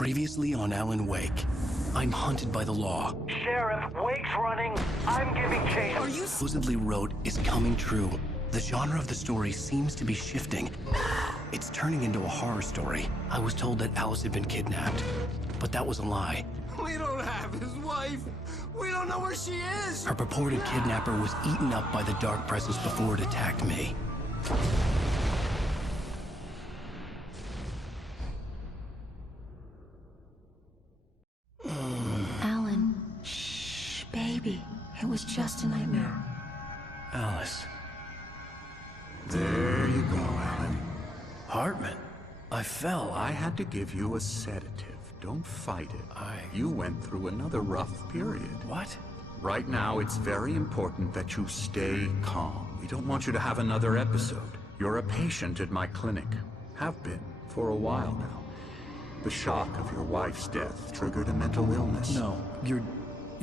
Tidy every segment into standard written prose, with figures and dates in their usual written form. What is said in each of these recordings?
Previously on Alan Wake, I'm hunted by the law. Sheriff, Wake's running. I'm giving chase. Are you supposedly wrote is coming true. The genre of the story seems to be shifting. It's turning into a horror story. I was told that Alice had been kidnapped, but that was a lie. We don't have his wife. We don't know where she is. Her purported kidnapper was eaten up by the dark presence before it attacked me. Alan, shh, baby. It was just a nightmare. Alice. There you go, Alan. Hartman. I fell. I had to give you a sedative. Don't fight it. You went through another rough period. What? Right now, it's very important that you stay calm. We don't want you to have another episode. You're a patient at my clinic. Have been for a while now. The shock of your wife's death triggered a mental illness. No, you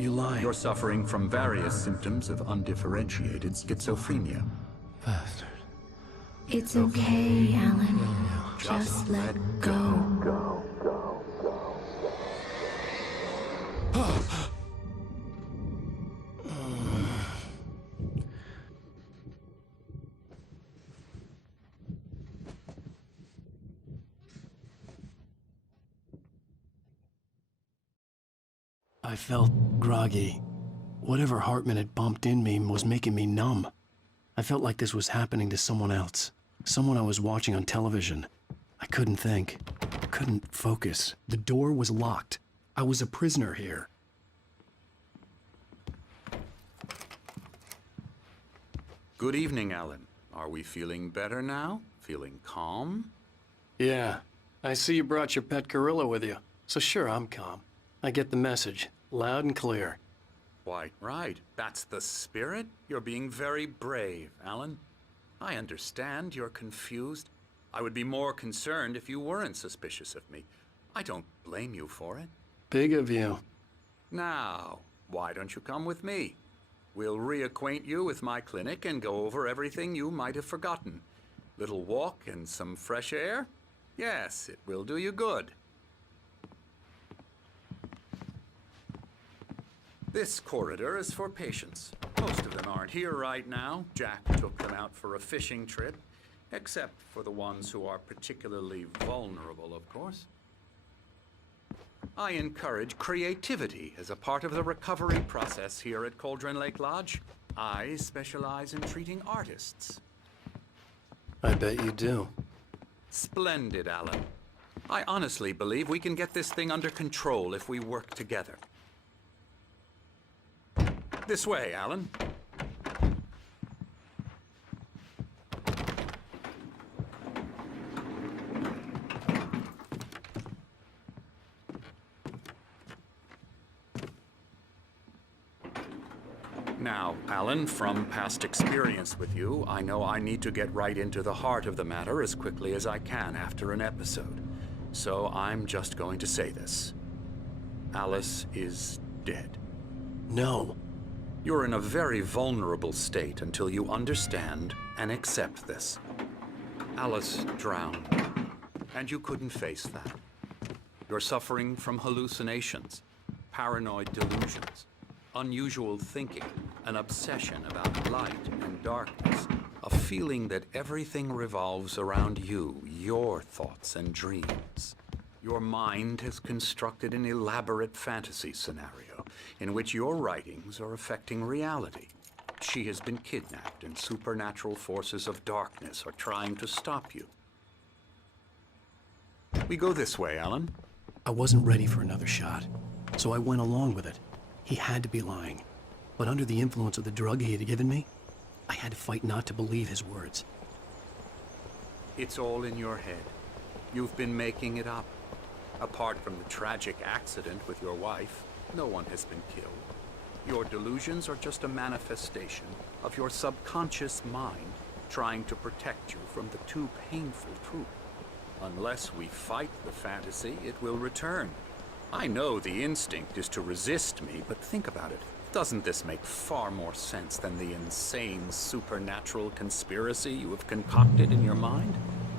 lie. You're suffering from various symptoms of undifferentiated schizophrenia. Bastard. It's okay, Alan. Just let go. I felt groggy. Whatever Hartman had bumped in me was making me numb. I felt like this was happening to someone else. Someone I was watching on television. I couldn't think. Couldn't focus. The door was locked. I was a prisoner here. Good evening, Alan. Are we feeling better now? Feeling calm? Yeah. I see you brought your pet gorilla with you. So sure, I'm calm. I get the message. Loud and clear. Quite right. That's the spirit. You're being very brave, Alan. I understand you're confused. I would be more concerned if you weren't suspicious of me. I don't blame you for it. Big of you. Now, why don't you come with me? We'll reacquaint you with my clinic and go over everything you might have forgotten. Little walk and some fresh air? Yes, it will do you good. This corridor is for patients. Most of them aren't here right now. Jack took them out for a fishing trip, except for the ones who are particularly vulnerable, of course. I encourage creativity as a part of the recovery process here at Cauldron Lake Lodge. I specialize in treating artists. I bet you do. Splendid, Alan. I honestly believe we can get this thing under control if we work together. This way, Alan. Now, Alan, from past experience with you, I know I need to get right into the heart of the matter as quickly as I can after an episode. So I'm just going to say this. Alice is dead. No. You're in a very vulnerable state until you understand and accept this. Alice drowned, and you couldn't face that. You're suffering from hallucinations, paranoid delusions, unusual thinking, an obsession about light and darkness, a feeling that everything revolves around you, your thoughts and dreams. Your mind has constructed an elaborate fantasy scenario in which your writings are affecting reality. She has been kidnapped and supernatural forces of darkness are trying to stop you. We go this way, Alan. I wasn't ready for another shot, so I went along with it. He had to be lying. But under the influence of the drug he had given me, I had to fight not to believe his words. It's all in your head. You've been making it up. Apart from the tragic accident with your wife, no one has been killed. Your delusions are just a manifestation of your subconscious mind trying to protect you from the too painful truth. Unless we fight the fantasy, it will return. I know the instinct is to resist me, but think about it. Doesn't this make far more sense than the insane supernatural conspiracy you have concocted in your mind?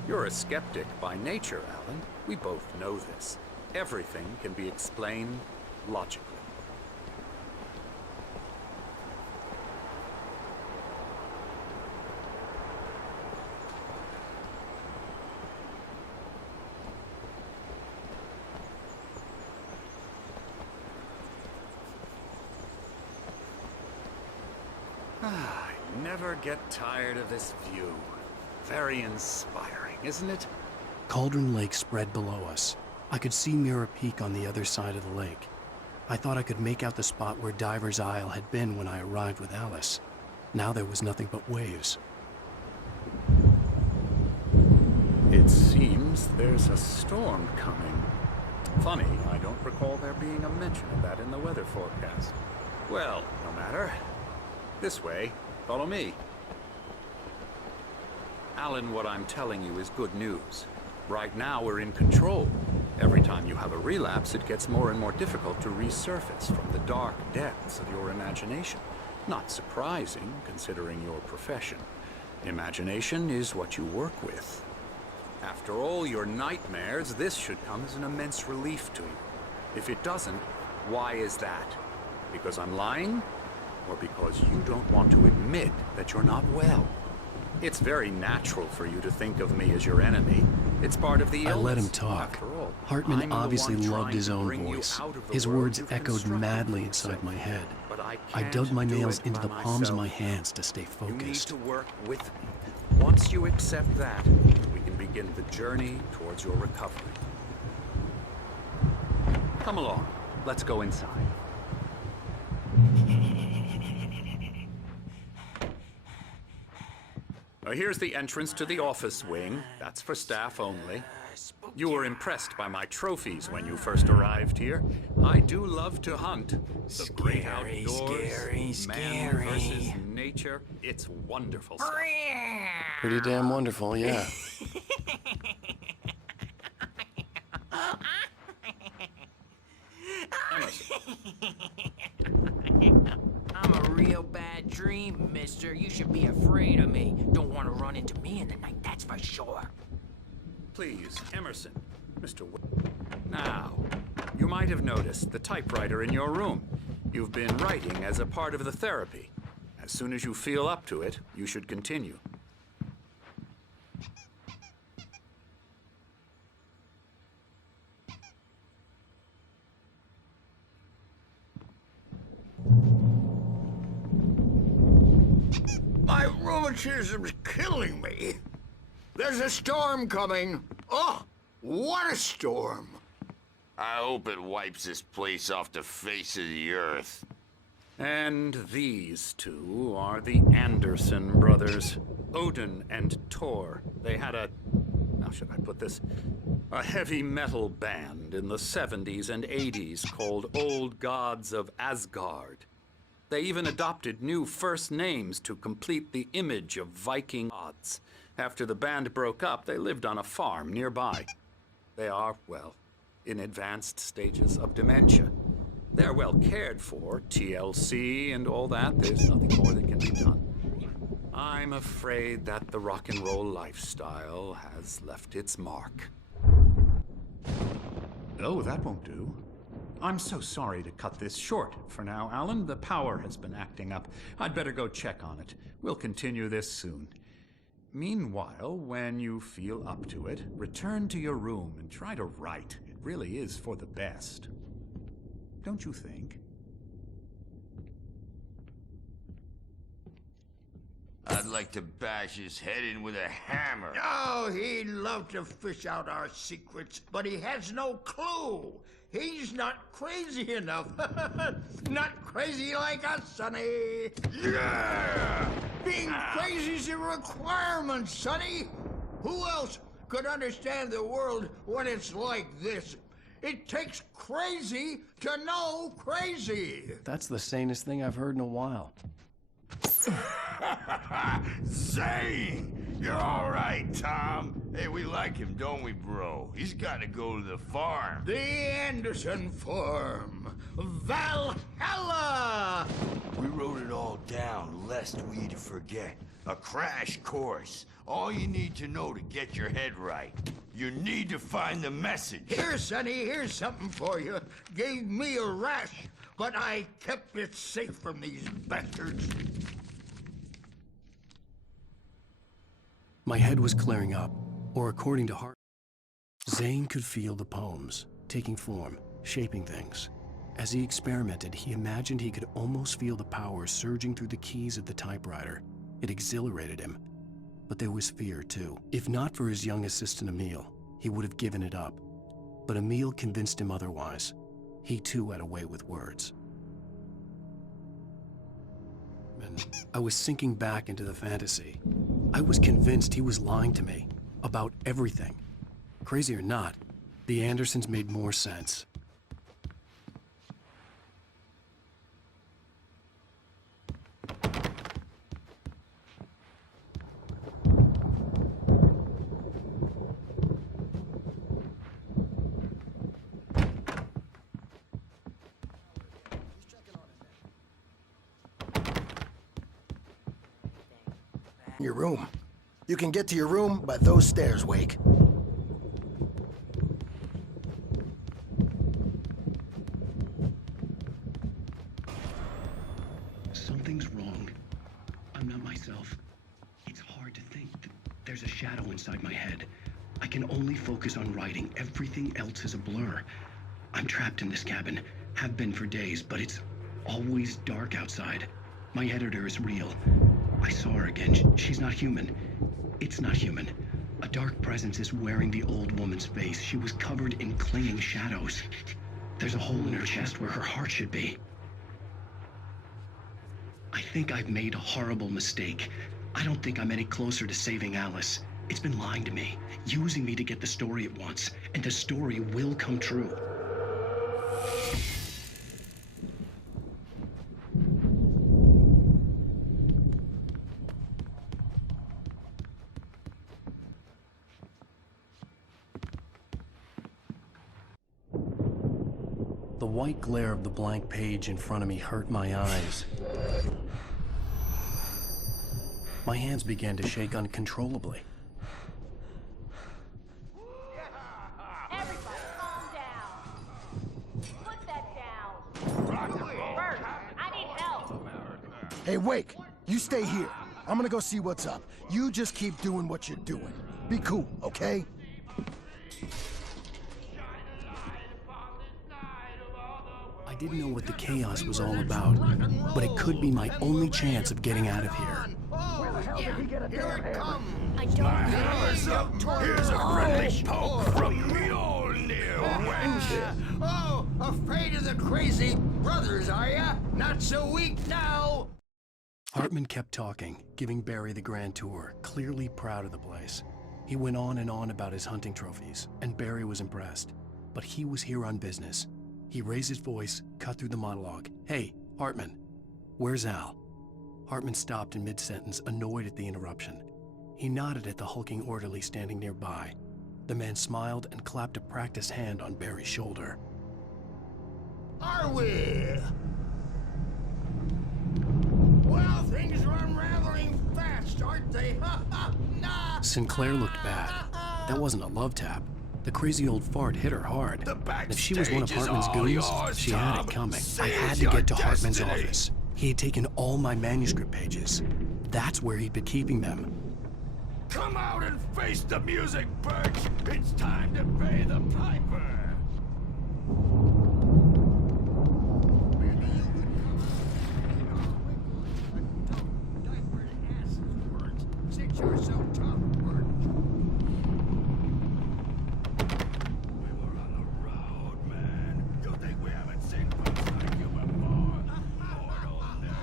You're a skeptic by nature, Alan. We both know this. everything can be explained logically. I never get tired of this view. Very inspiring, isn't it? Cauldron Lake spread below us. I could see Mirror Peak on the other side of the lake. I thought I could make out the spot where Diver's Isle had been when I arrived with Alice. Now there was nothing but waves. It seems there's a storm coming. Funny, I don't recall there being a mention of that in the weather forecast. Well, no matter. This way. Follow me. Alan, what I'm telling you is good news. Right now, we're in control. Every time you have a relapse, it gets more and more difficult to resurface from the dark depths of your imagination. Not surprising, considering your profession. Imagination is what you work with. After all your nightmares, this should come as an immense relief to you. If it doesn't, why is that? Because I'm lying? Or because you don't want to admit that you're not well? It's very natural for you to think of me as your enemy. It's part of the illness. I let him talk. After all, Hartman I'm the obviously one loved trying his to own bring you voice. out of the His world words you've echoed constructed madly for inside yourself. my head. But I dug can't my do nails it into by the palms of my myself. hands to stay You need focused. to work with me. Once you accept that, we can begin the journey towards your recovery. Come along. Let's go inside. Here's the entrance to the office wing. That's for staff only. You were impressed by my trophies when you first arrived here. I do love to hunt. The great outdoors, man versus nature. It's wonderful stuff. Pretty damn wonderful, yeah. I'm a real bad dream, mister. You should be afraid of me. Don't want to run into me in the night, that's for sure. Please, Emerson. Mr. Now, you might have noticed the typewriter in your room. You've been writing as a part of the therapy. As soon as you feel up to it, you should continue. My rheumatism's killing me. There's a storm coming. Oh, what a storm. I hope it wipes this place off the face of the earth. And these two are the Anderson brothers, Odin and Tor. They had how should I put this? A heavy metal band in the 70s and 80s called Old Gods of Asgard. They even adopted new first names to complete the image of Viking gods. After the band broke up, they lived on a farm nearby. They are, well, in advanced stages of dementia. They're well cared for, TLC and all that. There's nothing more that can be done. I'm afraid that the rock and roll lifestyle has left its mark. Oh, that won't do. I'm so sorry to cut this short for now, Alan. The power has been acting up. I'd better go check on it. We'll continue this soon. Meanwhile, when you feel up to it, return to your room and try to write. It really is for the best. Don't you think? I'd like to bash his head in with a hammer. Oh, he'd love to fish out our secrets, but he has no clue. He's not crazy enough. Not crazy like us, Sonny. Yeah! Being crazy's a requirement, Sonny. Who else could understand the world when it's like this? It takes crazy to know crazy. That's the sanest thing I've heard in a while. Zane! You're all right, Tom. Hey, we like him, don't we, bro? He's got to go to the farm. The Anderson Farm. Valhalla! We wrote it all down less best way to forget. A crash course. All you need to know to get your head right. You need to find the message. Here, Sonny, here's something for you. Gave me a rash, but I kept it safe from these bastards. My head was clearing up, or according to Hart, Zane could feel the poems, taking form, shaping things. As he experimented, he imagined he could almost feel the power surging through the keys of the typewriter. It exhilarated him. But there was fear, too. If not for his young assistant Emil, he would have given it up. But Emil convinced him otherwise. He, too, had a way with words. And I was sinking back into the fantasy. I was convinced he was lying to me about everything. Crazy or not, the Andersons made more sense. Your room. You can get to your room by those stairs, Wake. Something's wrong. I'm not myself. It's hard to think that there's a shadow inside my head. I can only focus on writing. Everything else is a blur. I'm trapped in this cabin. Have been for days, but it's always dark outside. My editor is real. I saw her again. She's not human. It's not human. A dark presence is wearing the old woman's face. She was covered in clinging shadows. There's a hole in her chest where her heart should be. I think I've made a horrible mistake. I don't think I'm any closer to saving Alice. It's been lying to me, using me to get the story it wants, and the story will come true. The white glare of the blank page in front of me hurt my eyes. My hands began to shake uncontrollably. Everybody calm down. Put that down. Bert, I need help. Hey, Wake, you stay here. I'm gonna go see what's up. You just keep doing what you're doing. Be cool, okay? I didn't know what the chaos was all about, but it could be my only chance of getting out of here. Where the hell did he get a damn hair? I don't know. Here's a friendly poke from me old new wench. Oh, afraid of the crazy brothers, are ya? Not so weak now. Hartman kept talking, giving Barry the grand tour, clearly proud of the place. He went on and on about his hunting trophies, and Barry was impressed. But he was here on business. He raised his voice, cut through the monologue. Hey, Hartman, where's Al? Hartman stopped in mid-sentence, annoyed at the interruption. He nodded at the hulking orderly standing nearby. The man smiled and clapped a practiced hand on Barry's shoulder. Are we? Well, things are unraveling fast, aren't they? Ha ha! Nah! Sinclair looked bad. That wasn't a love tap. The crazy old fart hit her hard. And if she was one of Hartman's goons, she had it coming. I had to get to Hartman's office. He had taken all my manuscript pages. That's where he'd been keeping them. Come out and face the music, Birch. It's time to pay the piper. Maybe you could come diapered asses, Bert. Since you're so tough, Bert. We were on the road, man. You think we haven't seen punks like you before? Mortal nerd.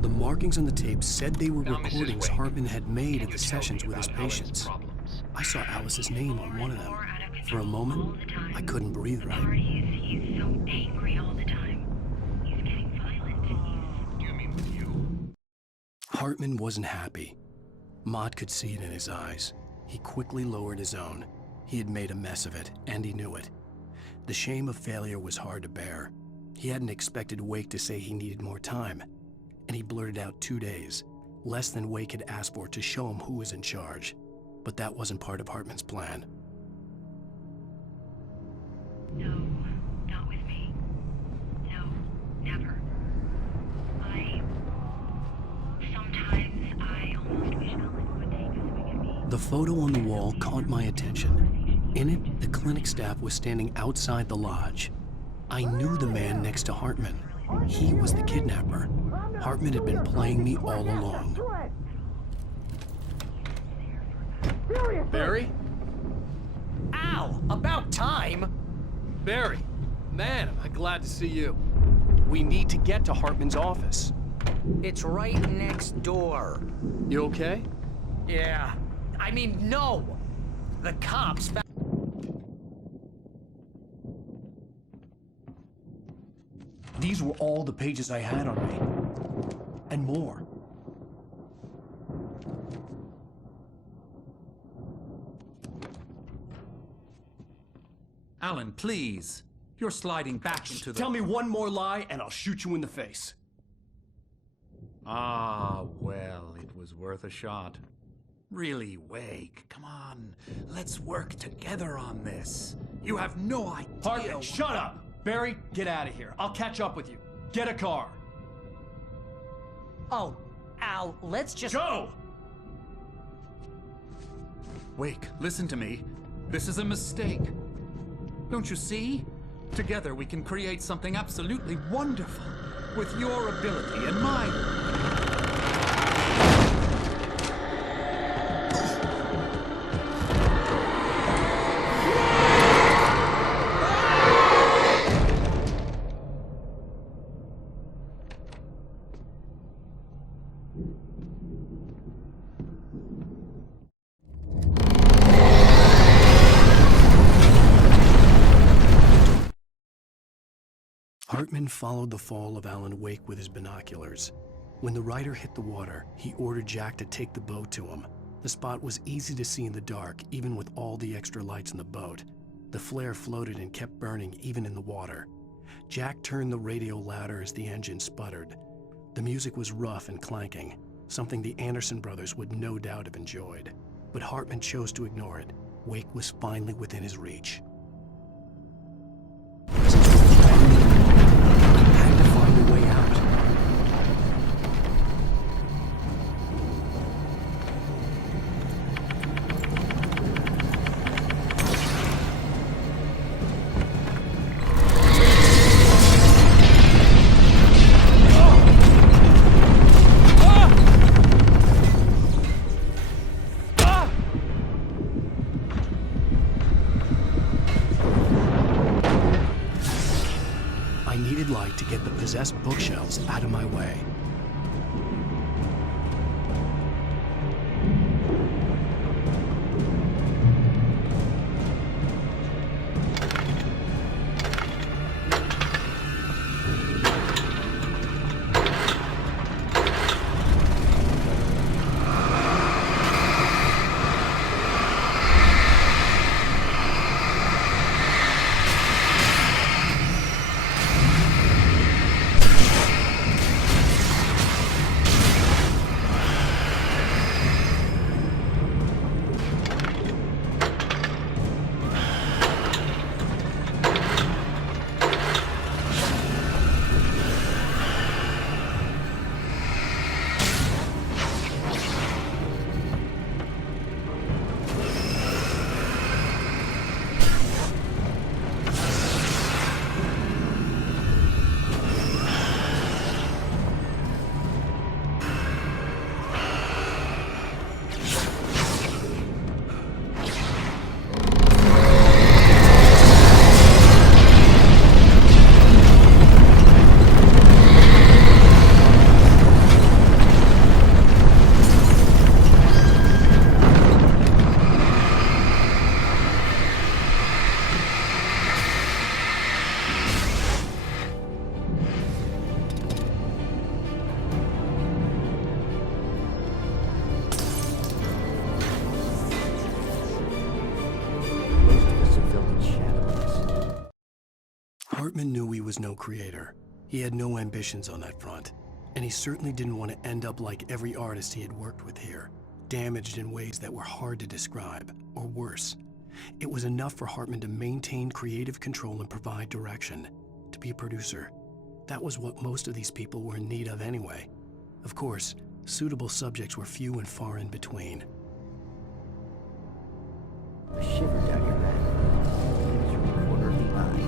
The markings on the tape said they were recordings Hartman had made at the sessions with his patients. I saw Alice's name on one of them. For a moment, I couldn't breathe right. He's so angry all the time. He's getting violent and You mean with you? Hartman wasn't happy. Mott could see it in his eyes. He quickly lowered his own. He had made a mess of it, and he knew it. The shame of failure was hard to bear. He hadn't expected Wake to say he needed more time, and he blurted out 2 days, less than Wake had asked for to show him who was in charge. But that wasn't part of Hartman's plan. No, not with me. No, never. Sometimes I almost wish Alan would take a swing at me. The photo on the wall caught my attention. In it, the clinic staff was standing outside the lodge. I knew the man next to Hartman. He was the kidnapper. Hartman had been playing me all along. Barry? Al, about time! Barry, man, am I glad to see you. We need to get to Hartman's office. It's right next door. You okay? Yeah. I mean, no! The cops found... These were all the pages I had on me. And more. Alan, please. You're sliding back into the... Tell me one more lie and I'll shoot you in the face. Ah, well, it was worth a shot. Really, Wake, come on. Let's work together on this. You have no idea... Hartman, shut up! Barry, get out of here. I'll catch up with you. Get a car. Oh, Al, let's just... Go! Wake, listen to me. This is a mistake. Don't you see? Together we can create something absolutely wonderful. With your ability and mine. Hartman followed the fall of Alan Wake with his binoculars. When the rider hit the water, he ordered Jack to take the boat to him. The spot was easy to see in the dark, even with all the extra lights in the boat. The flare floated and kept burning even in the water. Jack turned the radio louder as the engine sputtered. The music was rough and clanking, something the Anderson brothers would no doubt have enjoyed. But Hartman chose to ignore it. Wake was finally within his reach. Find a way out. Light to get the possessed bookshelves out of my way. Hartman knew he was no creator. He had no ambitions on that front. And he certainly didn't want to end up like every artist he had worked with here, damaged in ways that were hard to describe, or worse. It was enough for Hartman to maintain creative control and provide direction, to be a producer. That was what most of these people were in need of anyway. Of course, suitable subjects were few and far in between. A shiver down your back. It's your quarter of the eye.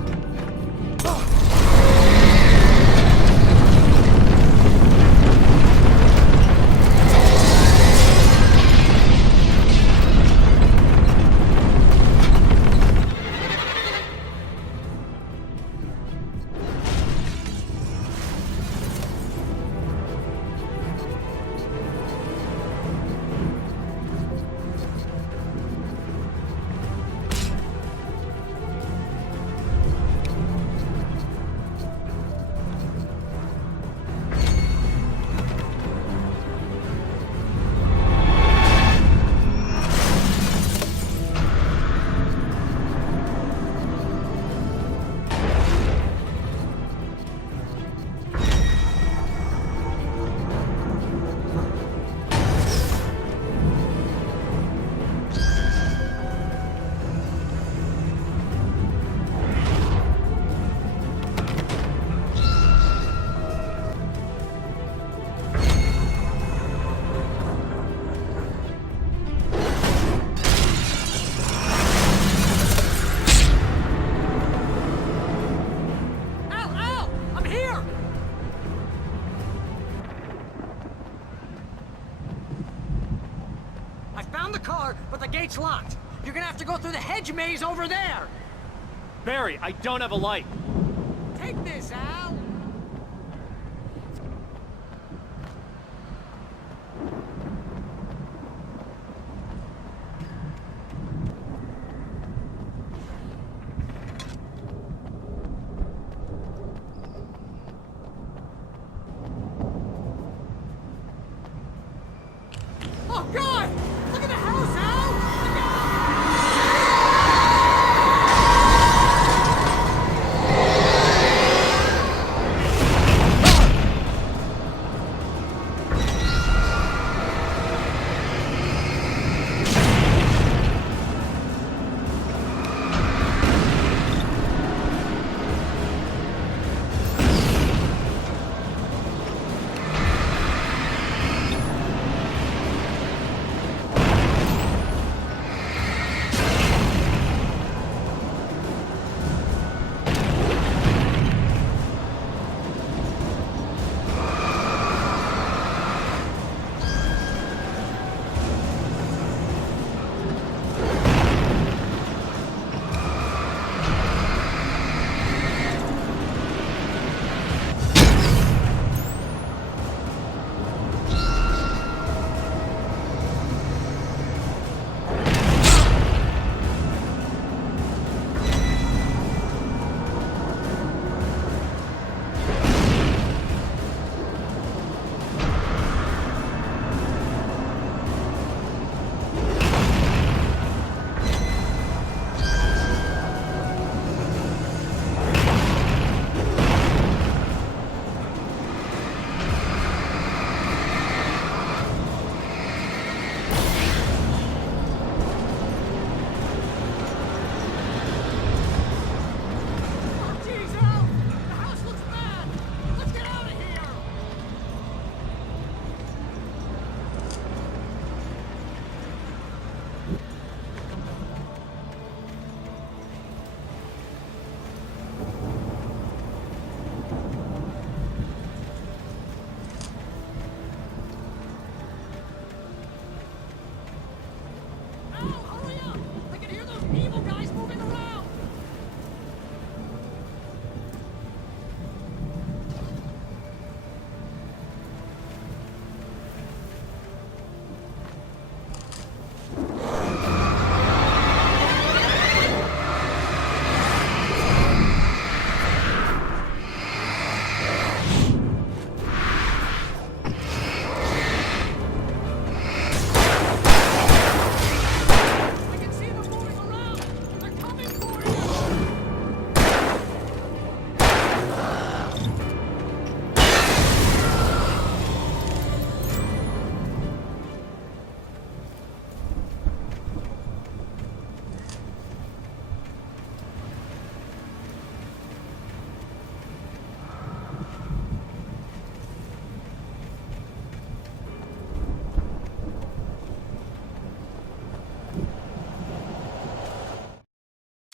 But the gate's locked. You're gonna have to go through the hedge maze over there. Barry, I don't have a light. Take this, Al. Oh, God! Look at the house, Al! Look out!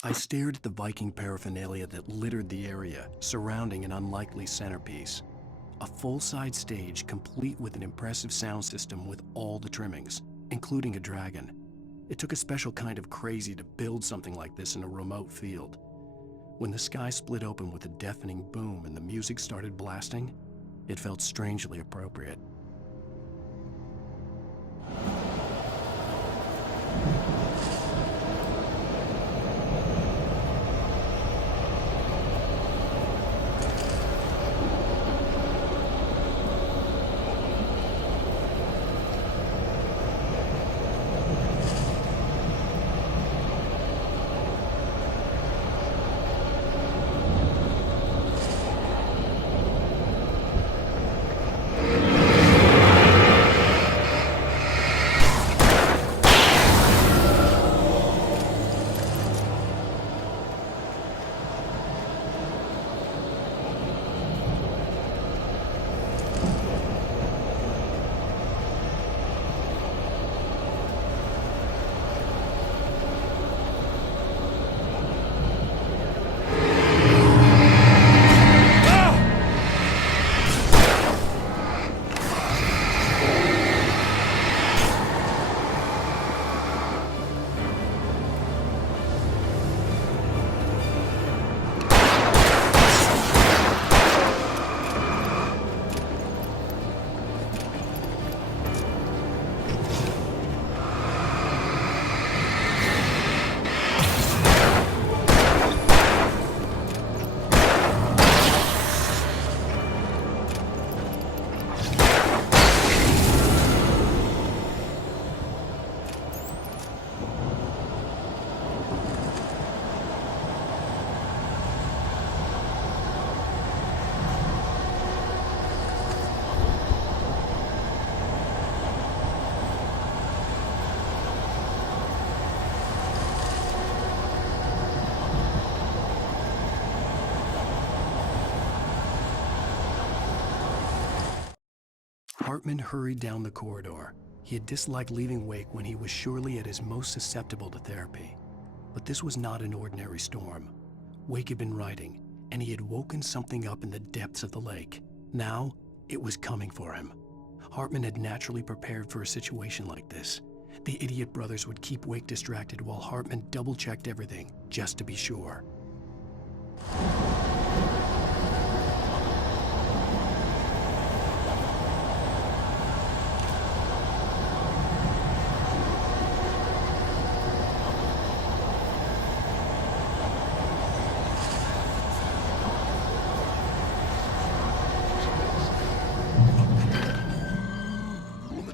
I stared at the Viking paraphernalia that littered the area, surrounding an unlikely centerpiece. A full-size stage complete with an impressive sound system with all the trimmings, including a dragon. It took a special kind of crazy to build something like this in a remote field. When the sky split open with a deafening boom and the music started blasting, it felt strangely appropriate. Hartman hurried down the corridor. He had disliked leaving Wake when he was surely at his most susceptible to therapy. But this was not an ordinary storm. Wake had been writing, and he had woken something up in the depths of the lake. Now, it was coming for him. Hartman had naturally prepared for a situation like this. The idiot brothers would keep Wake distracted while Hartman double-checked everything, just to be sure.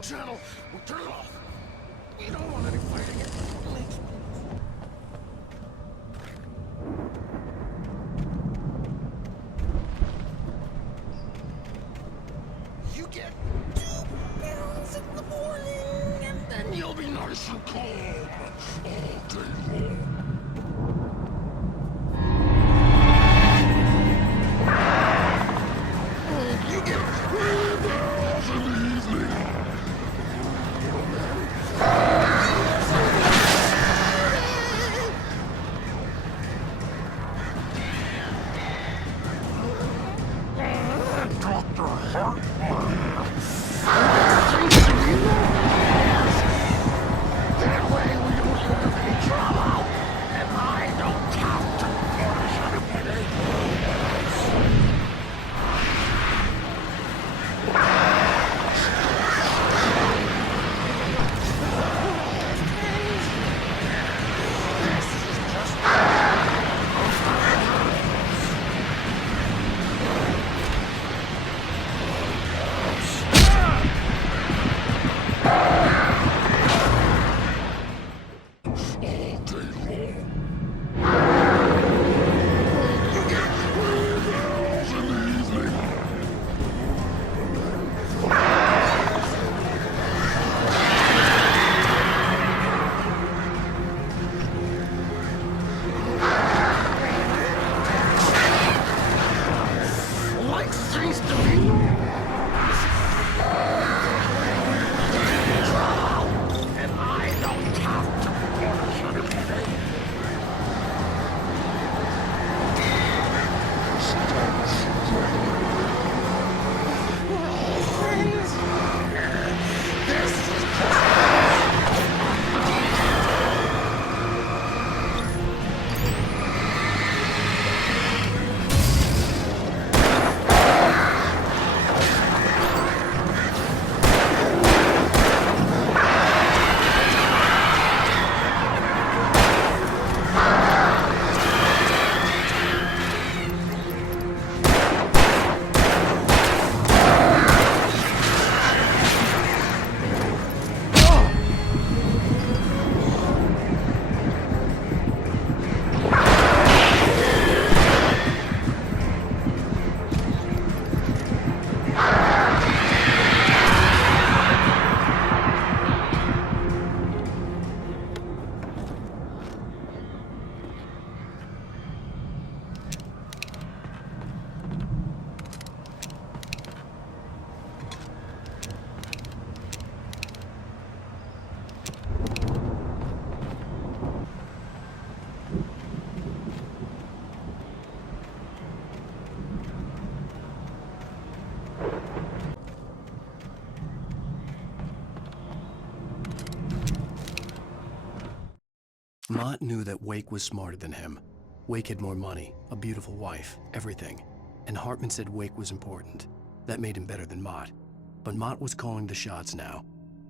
Channel, we'll turn it off. We don't want any fighting. Mott knew that Wake was smarter than him. Wake had more money, a beautiful wife, everything. And Hartman said Wake was important. That made him better than Mott. But Mott was calling the shots now.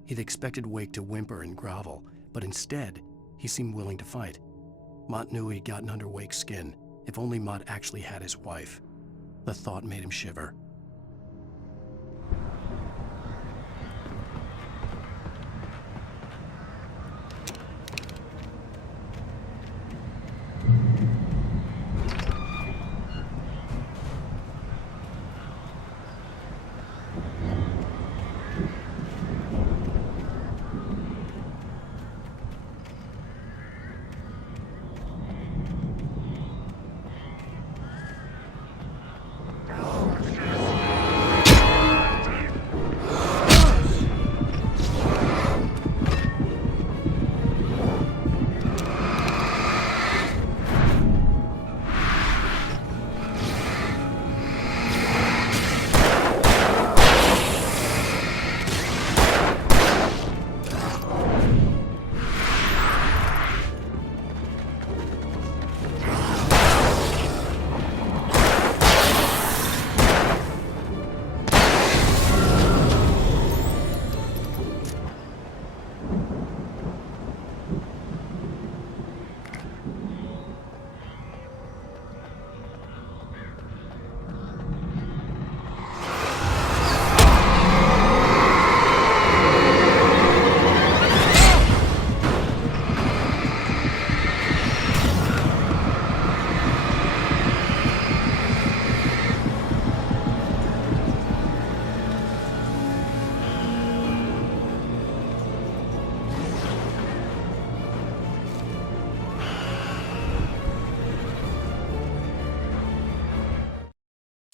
He'd expected Wake to whimper and grovel, but instead, he seemed willing to fight. Mott knew he'd gotten under Wake's skin. If only Mott actually had his wife. The thought made him shiver.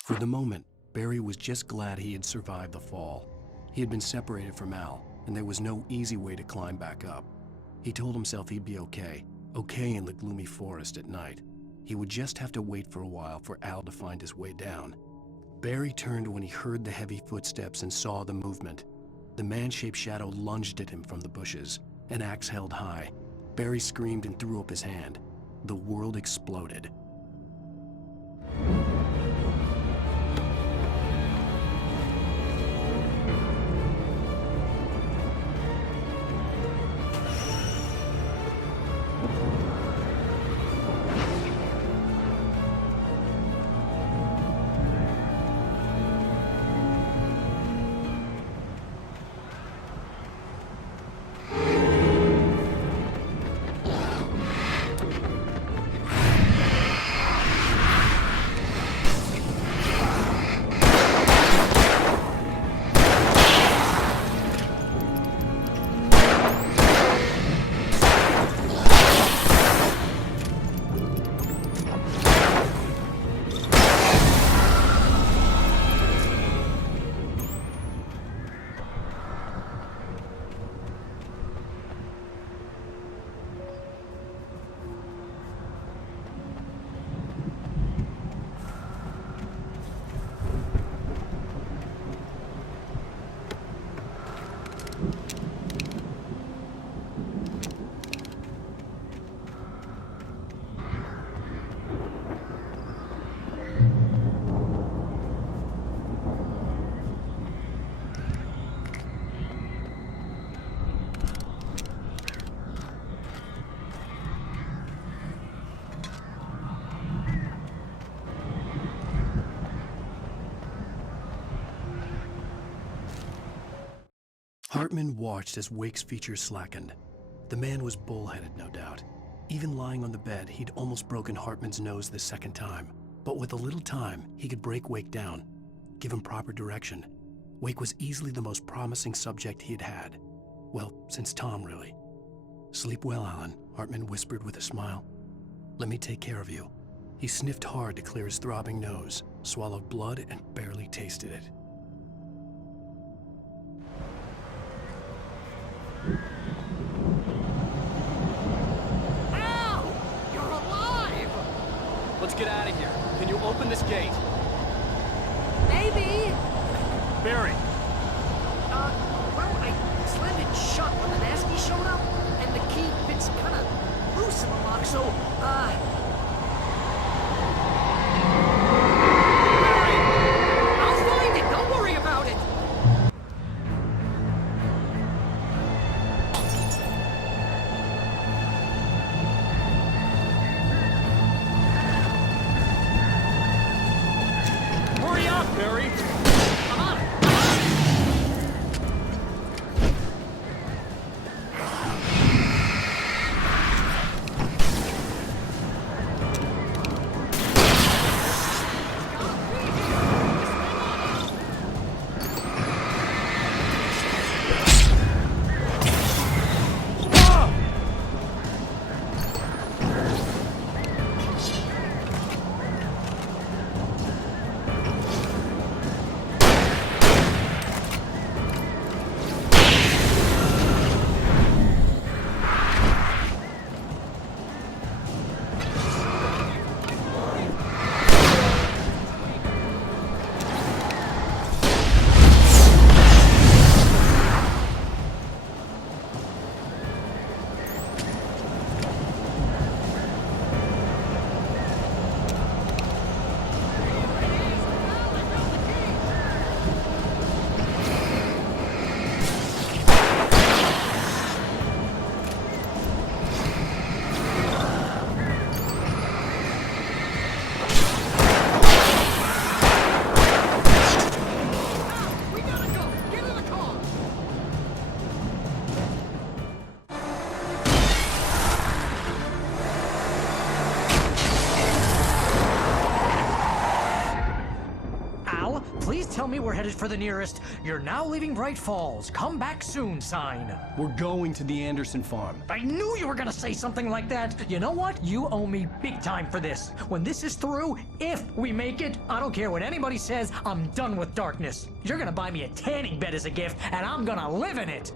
For the moment, Barry was just glad he had survived the fall. He had been separated from Al, and there was no easy way to climb back up. He told himself he'd be okay in the gloomy forest at night. He would just have to wait for a while for Al to find his way down. Barry turned when he heard the heavy footsteps and saw the movement. The man-shaped shadow lunged at him from the bushes, an axe held high. Barry screamed and threw up his hand. The world exploded. Hartman watched as Wake's features slackened. The man was bullheaded, no doubt. Even lying on the bed, he'd almost broken Hartman's nose the second time. But with a little time, he could break Wake down, give him proper direction. Wake was easily the most promising subject he had had. Well, since Tom, really. "Sleep well, Alan," Hartman whispered with a smile. "Let me take care of you." He sniffed hard to clear his throbbing nose, swallowed blood, and barely tasted it. Al! You're alive! Let's get out of here. Can you open this gate? Maybe. Barry! Well, I slammed it shut when the nasty showed up, and the key fits kinda loose in the lock, so, I'll find it! Don't worry about it! Hurry up, Barry! Come on! Please tell me we're headed for the nearest "You're now leaving Bright Falls. Come back soon" sign. We're going to the Anderson farm. I knew you were gonna say something like that. You know what? You owe me big time for this. When this is through, if we make it, I don't care what anybody says, I'm done with darkness. You're gonna buy me a tanning bed as a gift, and I'm gonna live in it.